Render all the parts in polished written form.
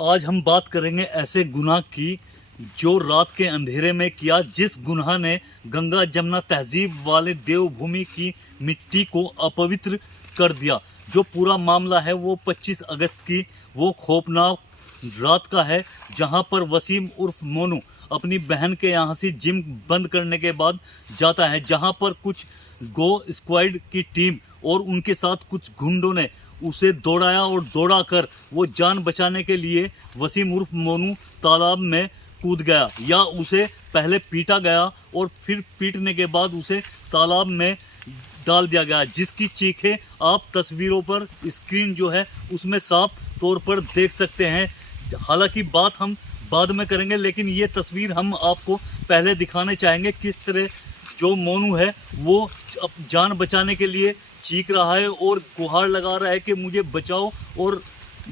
आज हम बात करेंगे ऐसे गुनाह की जो रात के अंधेरे में किया, जिस गुनाह ने गंगा जमुना तहजीब वाले देवभूमि की मिट्टी को अपवित्र कर दिया। जो पूरा मामला है वो 25 अगस्त की वो खौफनाक रात का है, जहां पर वसीम उर्फ मोनू अपनी बहन के यहाँ से जिम बंद करने के बाद जाता है, जहां पर कुछ गो स्क्वाड की टीम और उनके साथ कुछ गुंडों ने उसे दौड़ाया और दौड़ा कर वो जान बचाने के लिए वसीम उर्फ मोनू तालाब में कूद गया, या उसे पहले पीटा गया और फिर पीटने के बाद उसे तालाब में डाल दिया गया, जिसकी चीखें आप तस्वीरों पर स्क्रीन जो है उसमें साफ तौर पर देख सकते हैं। हालांकि बात हम बाद में करेंगे, लेकिन ये तस्वीर हम आपको पहले दिखाने चाहेंगे किस तरह जो मोनू है वो जान बचाने के लिए चीख रहा है और गुहार लगा रहा है कि मुझे बचाओ, और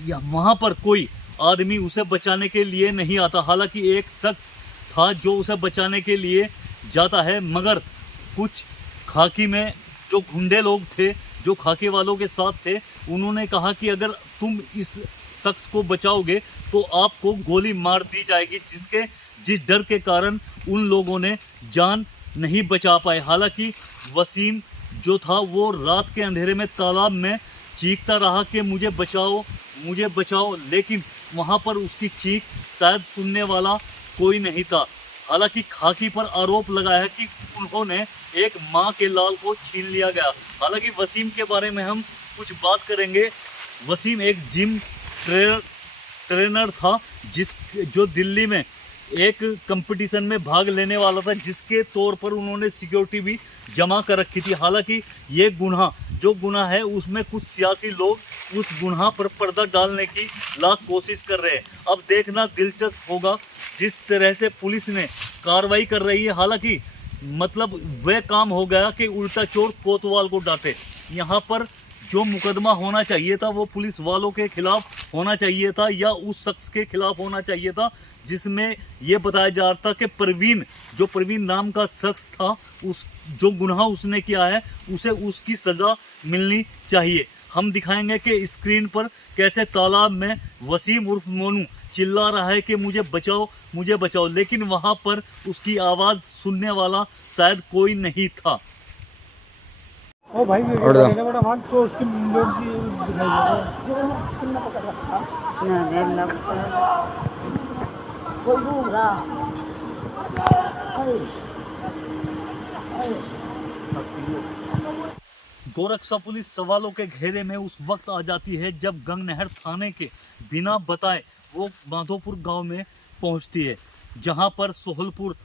वहाँ पर कोई आदमी उसे बचाने के लिए नहीं आता। हालांकि एक शख्स था जो उसे बचाने के लिए जाता है, मगर कुछ खाकी में जो गुंडे लोग थे, जो खाकी वालों के साथ थे, उन्होंने कहा कि अगर तुम इस शख्स को बचाओगे तो आपको गोली मार दी जाएगी, जिस डर के कारण उन लोगों ने जान नहीं बचा पाए। हालांकि वसीम जो था वो रात के अंधेरे में तालाब में चीखता रहा कि मुझे बचाओ मुझे बचाओ, लेकिन वहाँ पर उसकी चीख शायद सुनने वाला कोई नहीं था। हालांकि खाकी पर आरोप लगाया है कि उन्होंने एक माँ के लाल को छीन लिया गया। हालांकि वसीम के बारे में हम कुछ बात करेंगे। वसीम एक जिम ट्रेनर था, जो दिल्ली में एक कंपटीशन में भाग लेने वाला था, जिसके तौर पर उन्होंने सिक्योरिटी भी जमा कर रखी थी। हालांकि ये गुनाह है उसमें कुछ सियासी लोग उस गुनाह पर पर्दा डालने की लाख कोशिश कर रहे हैं। अब देखना दिलचस्प होगा जिस तरह से पुलिस ने कार्रवाई कर रही है। हालांकि मतलब वह काम हो गया कि उल्टा चोर कोतवाल को डांटे। यहाँ पर जो मुकदमा होना चाहिए था वो पुलिस वालों के खिलाफ होना चाहिए था, या उस शख्स के खिलाफ होना चाहिए था जिसमें ये बताया जा रहा था कि प्रवीण नाम का शख्स था, उस जो गुनाह उसने किया है उसे उसकी सज़ा मिलनी चाहिए। हम दिखाएंगे कि स्क्रीन पर कैसे तालाब में वसीम उर्फ मोनू चिल्ला रहा है कि मुझे बचाओ, लेकिन वहाँ पर उसकी आवाज़ सुनने वाला शायद कोई नहीं था। ओ भाई ये बड़ा मान तो उसकी गोरक्षा पुलिस सवालों के घेरे में उस वक्त आ जाती है जब गंगनहर थाने के बिना बताए वो माधोपुर गांव में पहुंचती है, जहां पर सोहलपुर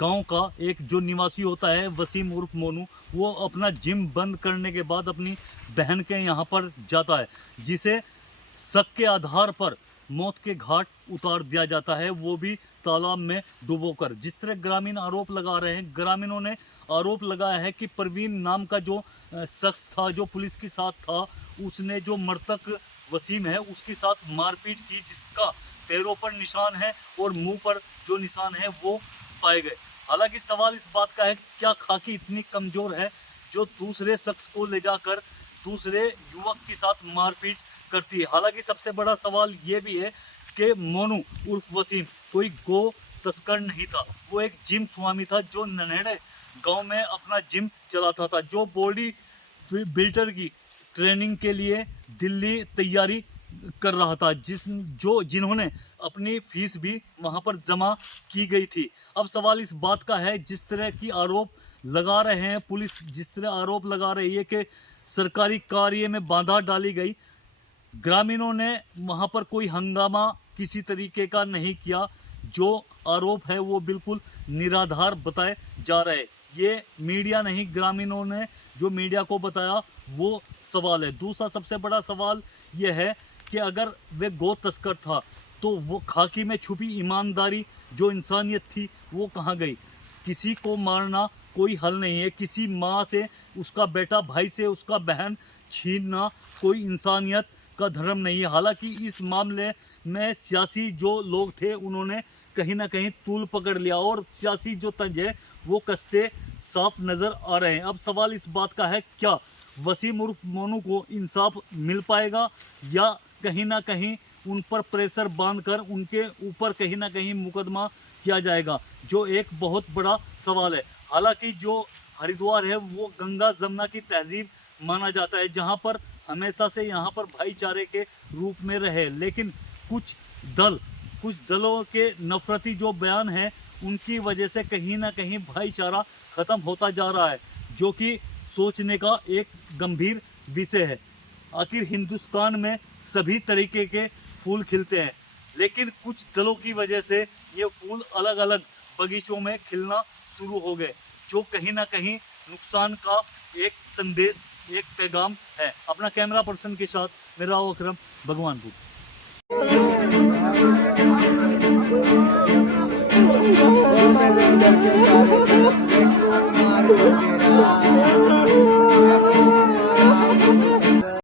गांव का एक जो निवासी होता है वसीम उर्फ मोनू, वो अपना जिम बंद करने के बाद अपनी बहन के यहाँ पर जाता है, जिसे शक के आधार पर मौत के घाट उतार दिया जाता है, वो भी तालाब में डुबोकर। जिस तरह ग्रामीण आरोप लगा रहे हैं, ग्रामीणों ने आरोप लगाया है कि प्रवीण नाम का जो शख्स था जो पुलिस के साथ था, उसने जो मृतक वसीम है उसके साथ मारपीट की, जिसका पैरों पर निशान है और मुंह पर जो निशान है वो पाए गए। हालांकि सवाल इस बात का है, क्या खाकी इतनी कमजोर है जो दूसरे शख्स को ले जाकर दूसरे युवक के साथ मारपीट करती है। हालांकि सबसे बड़ा सवाल ये भी है कि मोनू उर्फ वसीम कोई गो तस्कर नहीं था, वो एक जिम स्वामी था जो नन्हेड़े गांव में अपना जिम चलाता था, जो बॉडी बिल्डर की ट्रेनिंग के लिए दिल्ली तैयारी कर रहा था, जिन्होंने अपनी फीस भी वहां पर जमा की गई थी। अब सवाल इस बात का है, जिस तरह की आरोप लगा रहे हैं पुलिस, जिस तरह आरोप लगा रही है कि सरकारी कार्य में बाधा डाली गई, ग्रामीणों ने वहां पर कोई हंगामा किसी तरीके का नहीं किया। जो आरोप है वो बिल्कुल निराधार बताए जा रहे हैं। ये मीडिया नहीं, ग्रामीणों ने जो मीडिया को बताया वो सवाल है। दूसरा सबसे बड़ा सवाल ये है कि अगर वे गो तस्कर था तो वो खाकी में छुपी ईमानदारी जो इंसानियत थी वो कहाँ गई? किसी को मारना कोई हल नहीं है, किसी माँ से उसका बेटा, भाई से उसका बहन छीनना कोई इंसानियत का धर्म नहीं है। हालांकि इस मामले में सियासी जो लोग थे उन्होंने कहीं ना कहीं तूल पकड़ लिया, और सियासी जो तंज है वो कस्ते साफ नज़र आ रहे हैं। अब सवाल इस बात का है, क्या वसीम उर्फ मोनू को इंसाफ मिल पाएगा, या कहीं ना कहीं उन पर प्रेशर बांधकर उनके ऊपर कहीं ना कहीं मुकदमा किया जाएगा, जो एक बहुत बड़ा सवाल है। हालांकि जो हरिद्वार है वो गंगा जमुना की तहजीब माना जाता है, जहां पर हमेशा से यहाँ पर भाईचारे के रूप में रहे, लेकिन कुछ दलों के नफरती जो बयान हैं उनकी वजह से कहीं ना कहीं भाईचारा ख़त्म होता जा रहा है, जो कि सोचने का एक गंभीर विषय है। आखिर हिंदुस्तान में सभी तरीके के फूल खिलते हैं, लेकिन कुछ दलों की वजह से ये फूल अलग अलग बगीचों में खिलना शुरू हो गए, जो कहीं ना कहीं नुकसान का एक संदेश, एक पैगाम है। अपना कैमरा पर्सन के साथ मेरा अकरम भगवानपुर। मेरे